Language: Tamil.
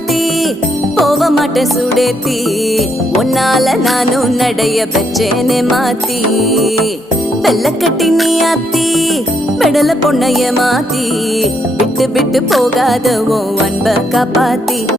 மாத்தி போக மாட்டேன் சுடேத்தி உன்னால நானும் நடைய பெச்சேனே மாத்தி வெள்ளக்கட்டி நீ ஆத்தி பெடல பொண்ணைய மாத்தி விட்டு விட்டு போகாத உன் அன்ப காப்பாத்தி